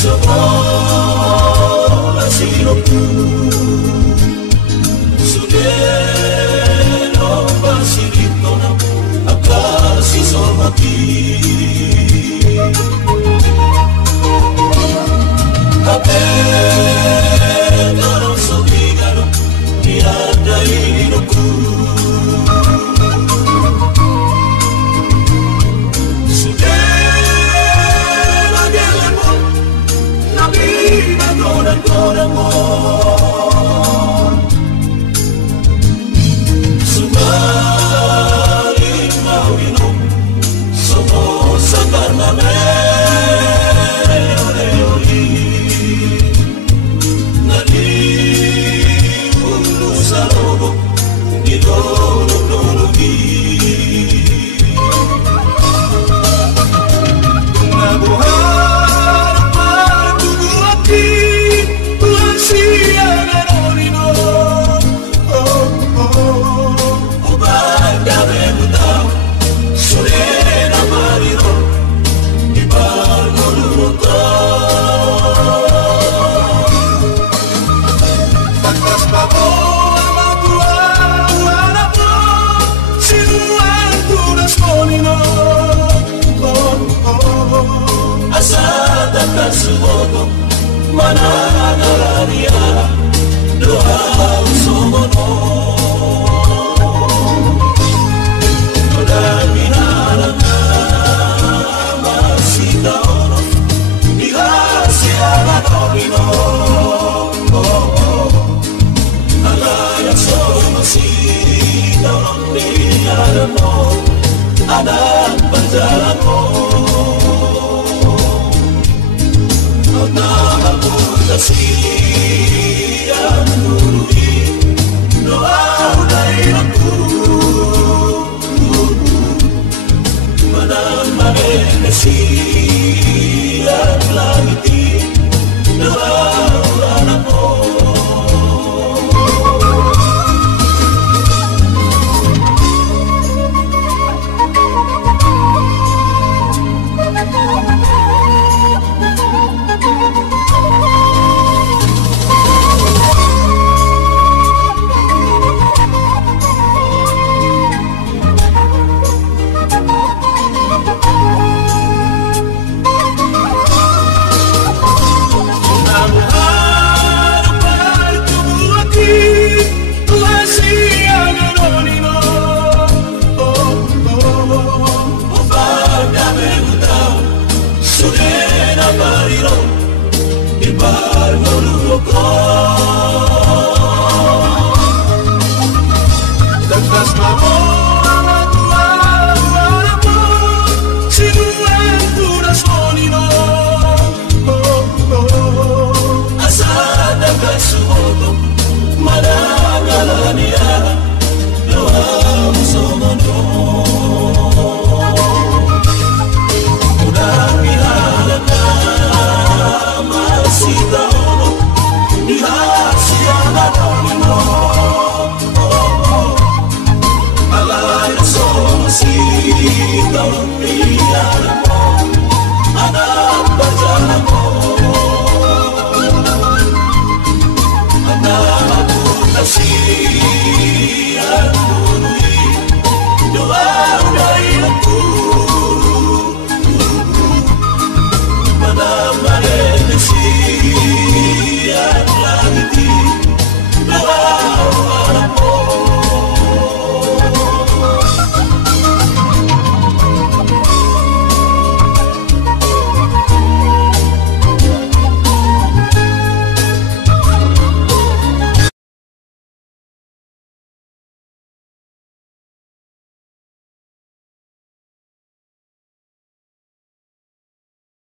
Sokola siroku Sudeno basirito na Akasi somati Ape Doro sobigano Miranda inoku Sudeno gelemo Nabina dona mo Sumari mawino Somo sabar mame Ole oli Nali ulu sarobo Didolo nologi Nabuhar Partugu aki Tuasia Neronino Ubanda Begudao Sorena Mariro Ibargo Lurota Tantas Babo Amatua Wanapo Sinuan Tunas Monino Asada Kasubogo Mananaria Doa Usomono Toda Minara Masita Ono Dihasia Manomino Alaya Somasita Ono Diarano Anak Panjalano Nama Buddha siang nurui doa udairaku Menambah siang langiti doa anakku Sudena Mariro Ibargo Luroko